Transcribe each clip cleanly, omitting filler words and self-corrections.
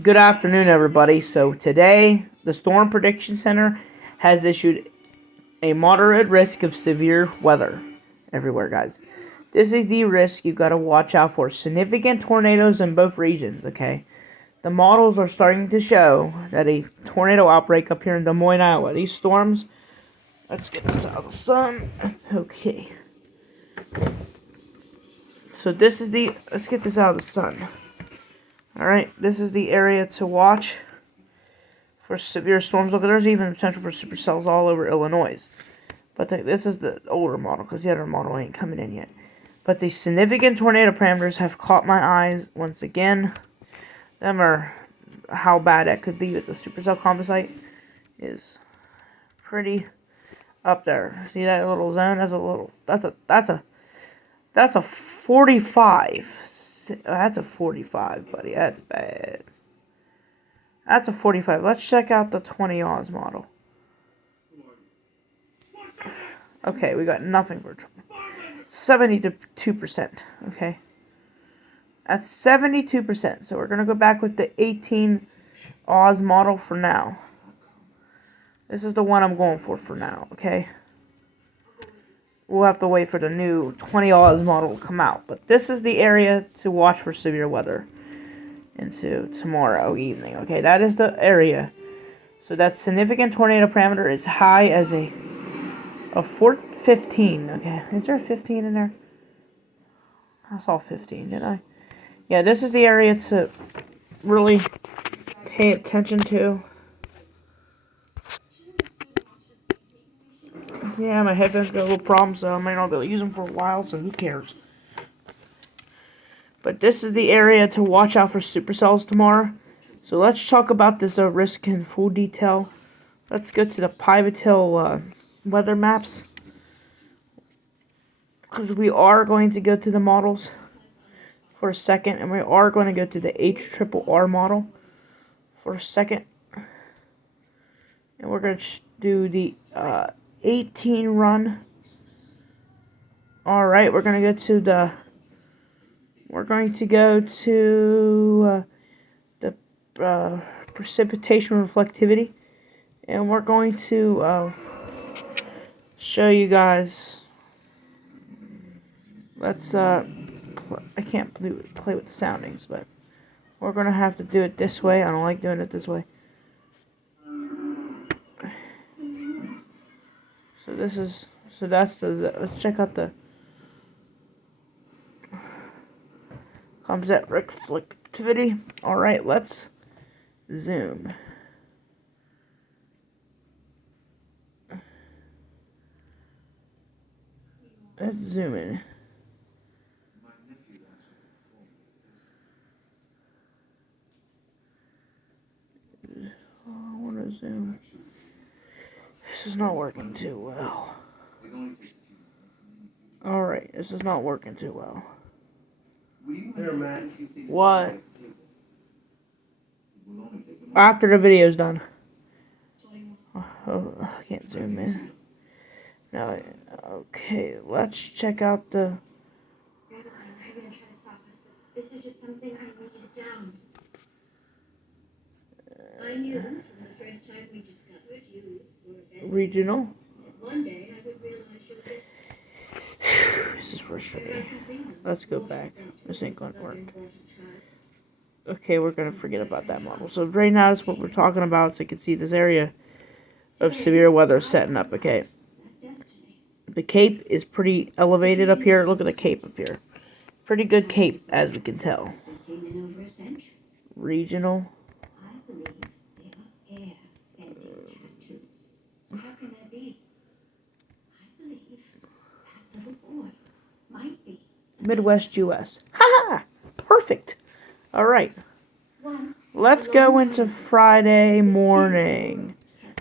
Good afternoon, everybody. So today, the Storm Prediction Center has issued a moderate risk of severe weather everywhere, guys. This is the risk you got to watch out for. Significant tornadoes in both regions, okay? The models are starting to show that a tornado outbreak up here in Des Moines, Iowa. These storms, let's get this out of the sun. Okay. So this is let's get this out of the sun. Alright, this is the area to watch for severe storms. Look, there's even potential for supercells all over Illinois. But this is the older model, because the other model ain't coming in yet. But the significant tornado parameters have caught my eyes once again. Them are how bad that could be with the supercell composite is pretty up there. See that little zone? That's a 45. That's a 45, buddy. That's bad. That's a 45. Let's check out the 20 Oz model. Okay, we got nothing for 72%. Okay. That's 72%. So we're going to go back with the 18 Oz model for now. This is the one I'm going for now, okay? We'll have to wait for the new 20 Oz model to come out. But this is the area to watch for severe weather into tomorrow evening. Okay, that is the area. So that significant tornado parameter is high as a 15. Okay, is there a 15 in there? I saw 15, didn't I? Yeah, this is the area to really pay attention to. Yeah, my headphones got a little problem, so I might not be able to use them for a while, so who cares? But this is the area to watch out for supercells tomorrow. So let's talk about this risk in full detail. Let's go to the Pivotal weather maps, because we are going to go to the models for a second, and we are going to go to the HRRR model for a second. And we're going to do the 18 run. Alright, we're going to go to the precipitation reflectivity, and we're going to show you guys. Let's I can't play with the soundings, but we're going to have to do it this way. I don't like doing it this way. Let's check out the composite reflectivity. Alright, let's zoom. Let's zoom in. I want to zoom. This is not working too well. Alright, this is not working too well. What? After the video's done. Oh, I can't zoom in. No, okay, let's check out the... They're gonna try to stop us, but this is just something I wrote down. I knew from the first time we discovered you were regional. One day I would realize you were this. This is frustrating. Let's go back. This ain't gonna work. Okay, we're gonna forget about that model. So right now that's what we're talking about, so you can see this area of severe weather setting up, okay? The cape is pretty elevated up here. Look at the cape up here. Pretty good cape, as we can tell. Regional. Midwest US. Haha! Perfect! Alright. Let's go into Friday morning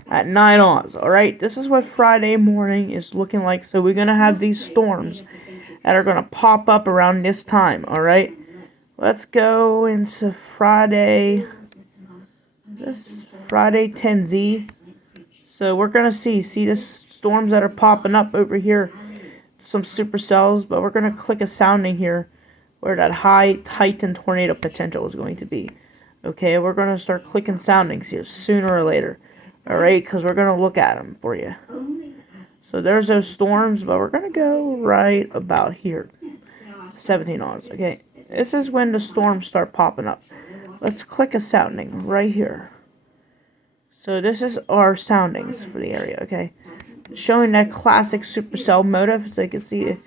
at 9 Oz. Alright, this is what Friday morning is looking like. So we're going to have these storms that are going to pop up around this time. Alright. Let's go into Friday. Just Friday 10Z. So we're going to see the storms that are popping up over here. Some supercells, but we're going to click a sounding here where that high heightened tornado potential is going to be. Okay, we're going to start clicking soundings here sooner or later. Alright, because we're going to look at them for you. So there's those storms, but we're going to go right about here. 17 hours. Okay, this is when the storms start popping up. Let's click a sounding right here. So this is our soundings for the area, okay? Showing that classic supercell motive, so you can see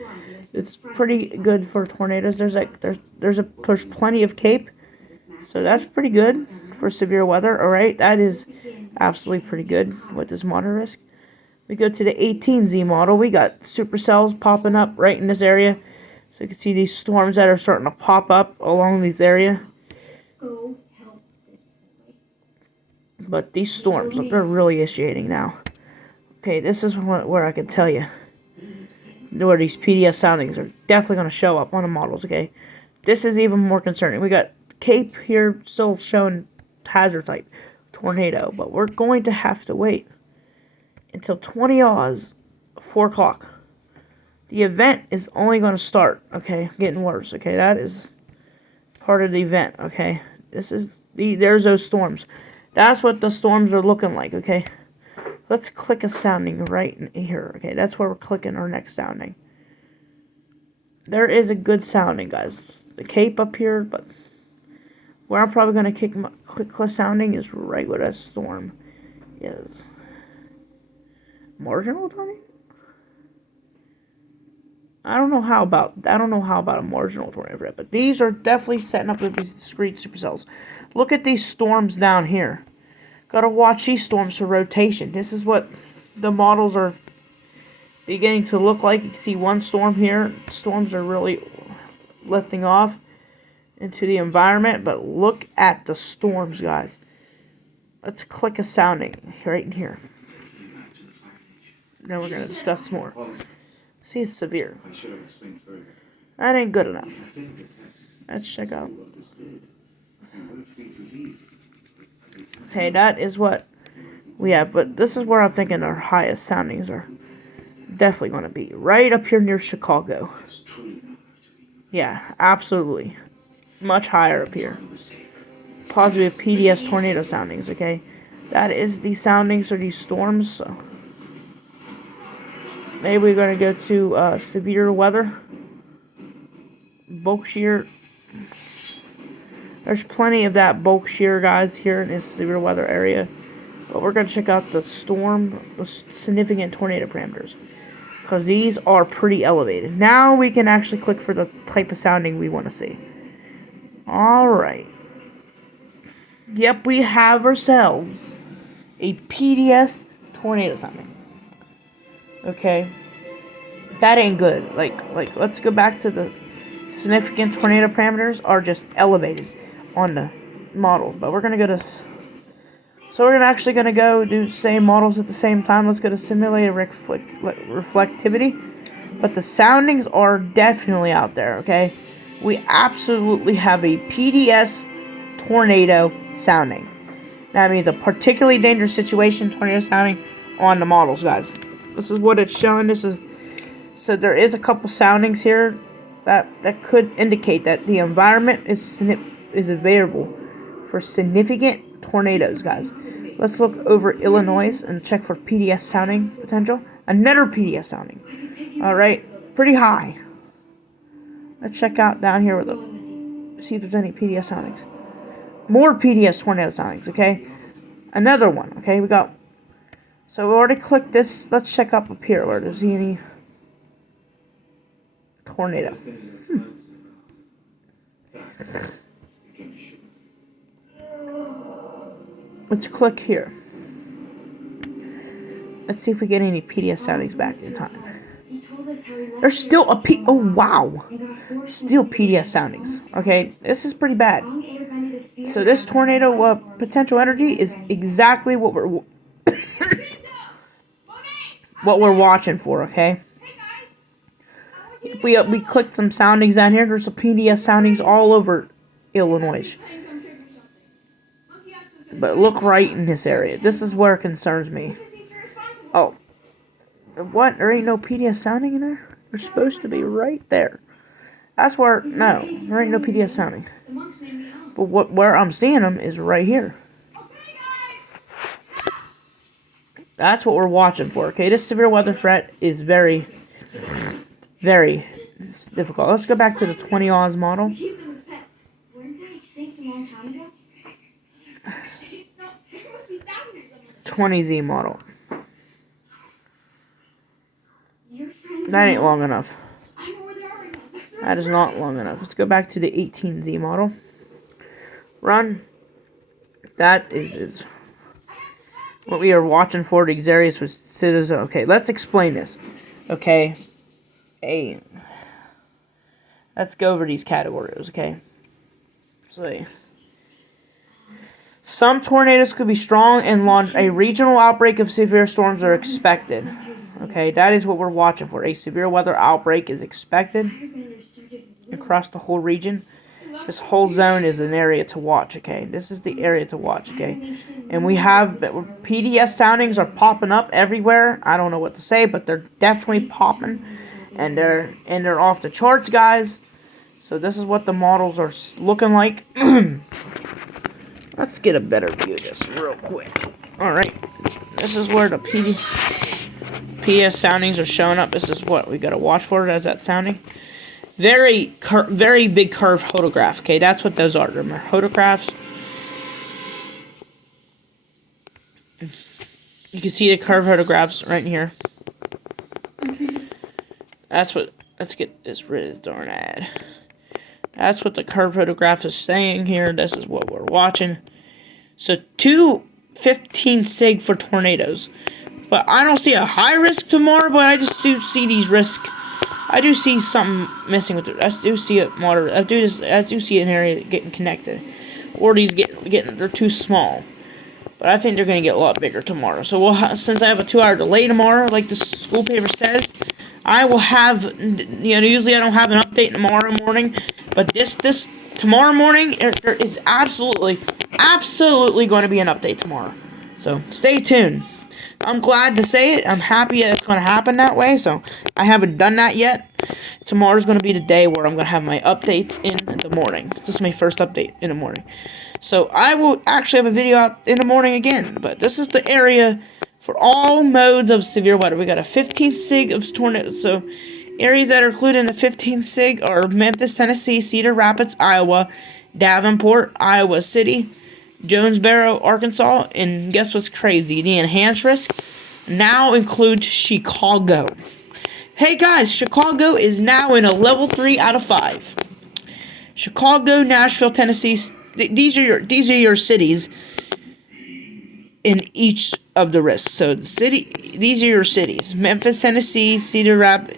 it's pretty good for tornadoes. There's plenty of cape, so that's pretty good for severe weather. All right, that is absolutely pretty good with this moderate risk. We go to the 18Z model. We got supercells popping up right in this area, so you can see these storms that are starting to pop up along this area. But these storms, look, they're really initiating now. Okay, this is where I can tell you where these PDS soundings are definitely going to show up on the models, okay? This is even more concerning. We got Cape here still showing hazard type tornado, but we're going to have to wait until 20 Oz, 4 o'clock. The event is only going to start, okay? Getting worse, okay? That is part of the event, okay? There's those storms. That's what the storms are looking like, okay? Let's click a sounding right in here, okay? That's where we're clicking our next sounding. There is a good sounding, guys. The Cape up here, but where I'm probably going to click sounding is right where that storm is. Marginal tornado? I don't know how about a marginal tornado, but these are definitely setting up with these discrete supercells. Look at these storms down here. Gotta watch these storms for rotation. This is what the models are beginning to look like. You can see one storm here. Storms are really lifting off into the environment, but look at the storms, guys. Let's click a sounding right in here. Then we're gonna discuss more. See, it's severe. That ain't good enough. Let's check out. Okay, that is what we have, but this is where I'm thinking our highest soundings are definitely going to be. Right up here near Chicago. Yeah, absolutely. Much higher up here. Positive PDS tornado soundings, okay? That is the soundings for these storms, so maybe we're going to go to severe weather. Bulk shear. There's plenty of that bulk shear, guys, here in this severe weather area. But we're going to check out the significant tornado parameters, because these are pretty elevated. Now we can actually click for the type of sounding we want to see. Alright. Yep, we have ourselves a PDS tornado sounding. Okay. That ain't good. Like let's go back to the significant tornado parameters are just elevated on the models. But we're going to go to... So we're actually going to go do the same models at the same time. Let's go to simulated reflectivity. But the soundings are definitely out there, okay? We absolutely have a PDS tornado sounding. That means a particularly dangerous situation tornado sounding on the models, guys. This is what it's showing. So there is a couple soundings here that could indicate that the environment is available for significant tornadoes, guys. Let's look over Illinois and check for PDS sounding potential. Another PDS sounding. Alright, pretty high. Let's check out down here see if there's any PDS soundings. More PDS tornado soundings, okay? Another one, okay? So we already clicked this. Let's check up here where there's any tornado. Let's click here. Let's see if we get any PDS soundings back in time. There's still oh wow, still PDS soundings. Okay, this is pretty bad. So this tornado potential energy is exactly what we're watching for. Okay. We clicked some soundings down here. There's some PDS soundings all over Illinois. But look right in this area. This is where it concerns me. Oh. What? There ain't no PDS sounding in there? There's supposed to be right there. That's where... No. There ain't no PDS sounding. But where I'm seeing them is right here. That's what we're watching for, okay? This severe weather threat is very, very difficult. Let's go back to the 20 Oz model. Weren't they extinct a long time ago? 20Z model. Your friends That ain't long enough. I know where they are. That is not long enough. Let's go back to the 18Z model. Run. That is what we are watching for. The Xarius was citizen. Okay, let's explain this. Okay. Let's go over these categories, okay? So, some tornadoes could be strong and launch. A regional outbreak of severe storms are expected. Okay, that is what we're watching for. A severe weather outbreak is expected across the whole region. This whole zone is an area to watch, okay? This is the area to watch, okay? And we have PDS soundings are popping up everywhere. I don't know what to say, but they're definitely popping. And they're off the charts, guys. So this is what the models are looking like. Let's get a better view of this real quick. Alright. This is where the PS soundings are showing up. This is what we gotta watch for as that sounding. Very big curve photograph. Okay, that's what those are. Remember, photographs. You can see the curve photographs right in here. That's what. Let's get this rid of this darn ad. That's what the curve photograph is saying here. This is what we're watching. So 215 sig for tornadoes. But I don't see a high risk tomorrow, but I just do see these risks. I do see something missing with it. I do see it moderate. I do see an area getting connected. Or these they're too small. But I think they're going to get a lot bigger tomorrow. So since I have a 2-hour delay tomorrow, like the school paper says, I will have, usually I don't have an update tomorrow morning, but this tomorrow morning, there is absolutely going to be an update tomorrow. So stay tuned. I'm glad to say it. I'm happy it's going to happen that way, so I haven't done that yet. Tomorrow's going to be the day where I'm going to have my updates in the morning. This is my first update in the morning. So I will actually have a video out in the morning again, but this is the area for all modes of severe weather. We got a 15 sig of tornadoes. So areas that are included in the 15 sig are Memphis, Tennessee, Cedar Rapids, Iowa, Davenport, Iowa City, Jonesboro, Arkansas, and guess what's crazy? The enhanced risk now includes Chicago. Hey guys, Chicago is now in a level 3 out of 5. Chicago, Nashville, Tennessee. These are your cities in each of the risks. So these are your cities: Memphis, Tennessee, Cedar Rapids,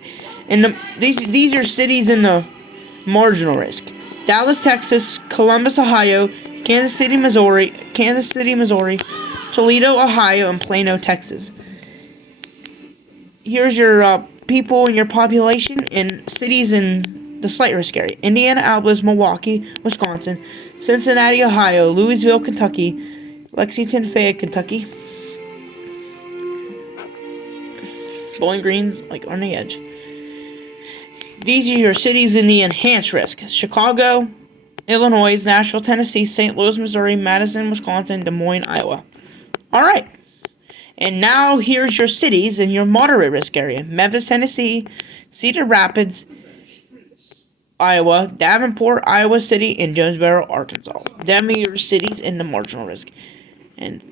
and these are cities in the marginal risk: Dallas, Texas; Columbus, Ohio; Kansas City, Missouri; Toledo, Ohio; and Plano, Texas. Here's your people and your population in cities in the slight risk area: Indiana, Alabama, Milwaukee, Wisconsin; Cincinnati, Ohio; Louisville, Kentucky; Lexington, Fayette, Kentucky; Bowling Green's like on the edge. These are your cities in the enhanced risk: Chicago, Illinois; Nashville, Tennessee; St. Louis, Missouri; Madison, Wisconsin; Des Moines, Iowa. Alright. And now here's your cities in your moderate risk area: Memphis, Tennessee; Cedar Rapids, Iowa; Davenport, Iowa City; and Jonesboro, Arkansas. Them are your cities in the marginal risk. And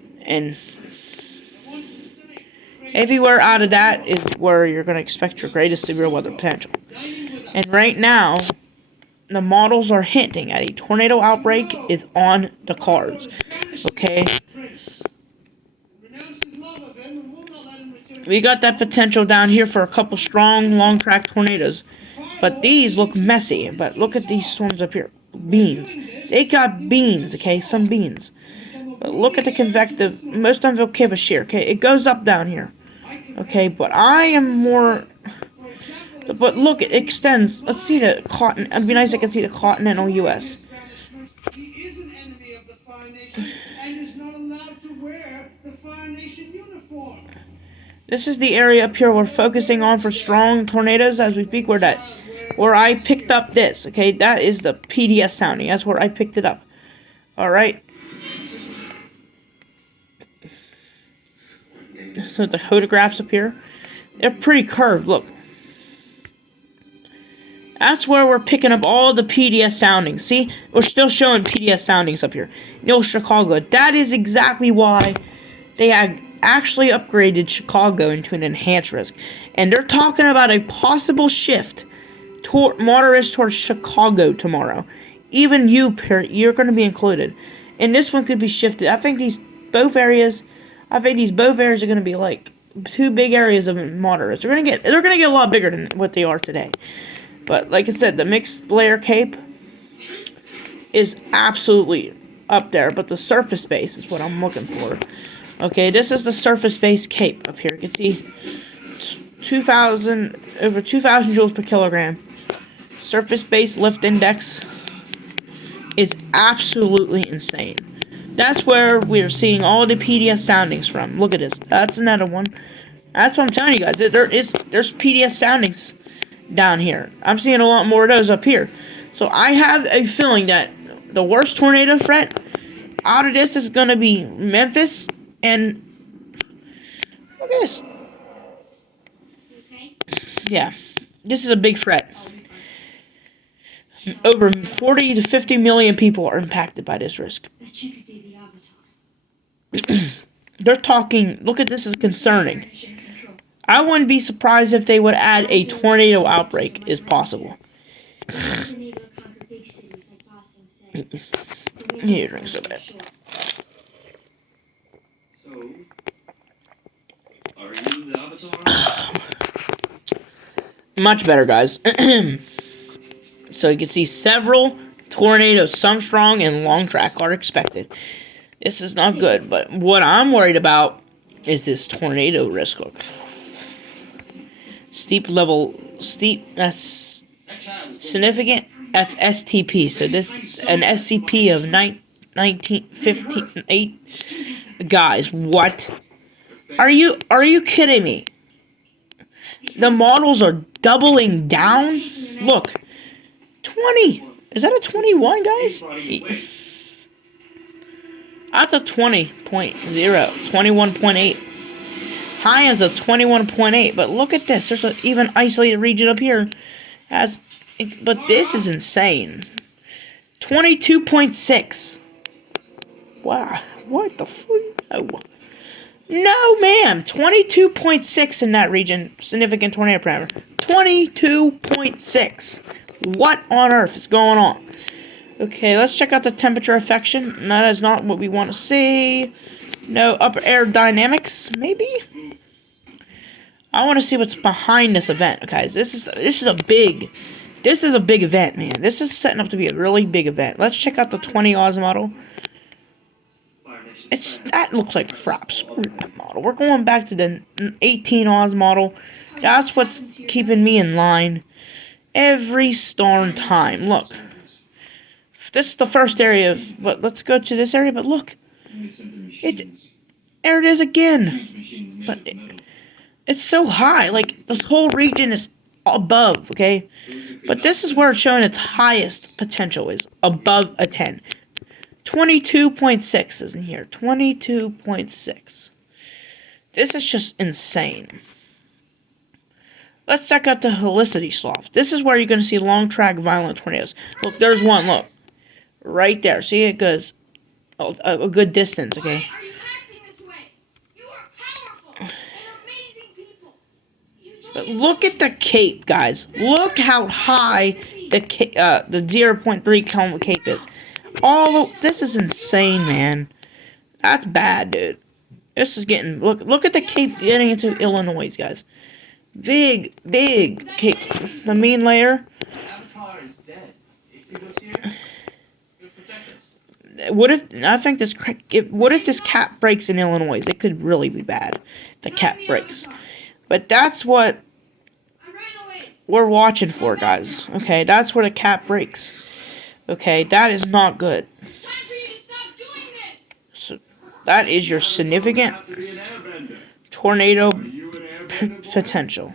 everywhere out of that is where you're going to expect your greatest severe weather potential. And right now, the models are hinting at a tornado outbreak is on the cards. Okay? We got that potential down here for a couple strong, long-track tornadoes. But these look messy. But look at these storms up here. Beans. They got beans, okay? Some beans. But look at the convective. Most of them will give a shear, okay? It goes up down here. Okay, but I am more... But look, it extends. Let's see the cotton. It'd be nice if I could see the Continental U.S. He is an enemy of the Fire Nation and is not allowed to wear the Fire Nation uniform. This is the area up here we're focusing on for strong tornadoes as we speak. Where I picked up this, okay? That is the PDS sounding. That's where I picked it up. Alright. So the photographs up here, they're pretty curved, look. That's where we're picking up all the PDS soundings. See? We're still showing PDS soundings up here. No Chicago. That is exactly why they had actually upgraded Chicago into an enhanced risk. And they're talking about a possible shift moderate towards Chicago tomorrow. Even you're going to be included. And this one could be shifted. I think these both areas are going to be like two big areas of moderates. They're going to get a lot bigger than what they are today. But like I said, the mixed layer cape is absolutely up there, but the surface base is what I'm looking for. Okay, this is the surface base cape up here. You can see over 2,000 joules per kilogram. Surface base lift index is absolutely insane. That's where we're seeing all the PDS soundings from. Look at this. That's another one. That's what I'm telling you guys. There's PDS soundings down here. I'm seeing a lot more of those up here. So I have a feeling that the worst tornado threat out of this is going to be Memphis and look at this. Yeah, this is a big threat. Over 40 to 50 million people are impacted by this risk. They're talking, look at this is concerning. I wouldn't be surprised if they would add a tornado outbreak is possible. Here, drink so bad. So, are you the Avatar? Much better, guys. So you can see several tornadoes, some strong and long track, are expected. This is not good, but what I'm worried about is this tornado risk. Look. Steep, that's significant, that's STP. So this, an SCP of 8. Guys, what? Are you kidding me? The models are doubling down? Look. 20. Is that a 21, guys? That's a 20.0. 21.8. High is a 21.8. But look at this. There's an even isolated region up here. But this is insane. 22.6. Wow. What the fuck? No, ma'am. 22.6 in that region. Significant tornado parameter. 22.6. What on earth is going on? Okay, let's check out the temperature affection. That is not what we want to see. No upper air dynamics, maybe? I want to see what's behind this event, guys. This is a big event, man. This is setting up to be a really big event. Let's check out the 20 Oz model. That looks like crap. Screw that model. We're going back to the 18 Oz model. That's what's keeping me in line every darn time. Look, this is the first area, but let's go to this area. But look, there it is again. But it's so high. Like this whole region is above. Okay, but this is where it's showing its highest potential is above a 10. 22.6 is in here. 22.6. This is just insane. Let's check out the helicity sloughs. This is where you're going to see long track violent tornadoes. Look, there's one. Look. Right there. See, it goes a good distance, okay? Why are you acting this way? You are powerful and amazing people. But look at the cape, guys. Look how high the 0.3 kilometer cape is. This is insane, man. That's bad, dude. This is getting... Look at the cape getting into Illinois, guys. Big cape. The mean layer. Avatar is dead. If he goes here, he'll protect us. What if this cap breaks in Illinois? It could really be bad. The cap breaks. But that's what we're watching for, guys. Okay, that's where the cap breaks. Okay, that is not good. It's time for you to stop doing this. So that is your significant tornado potential.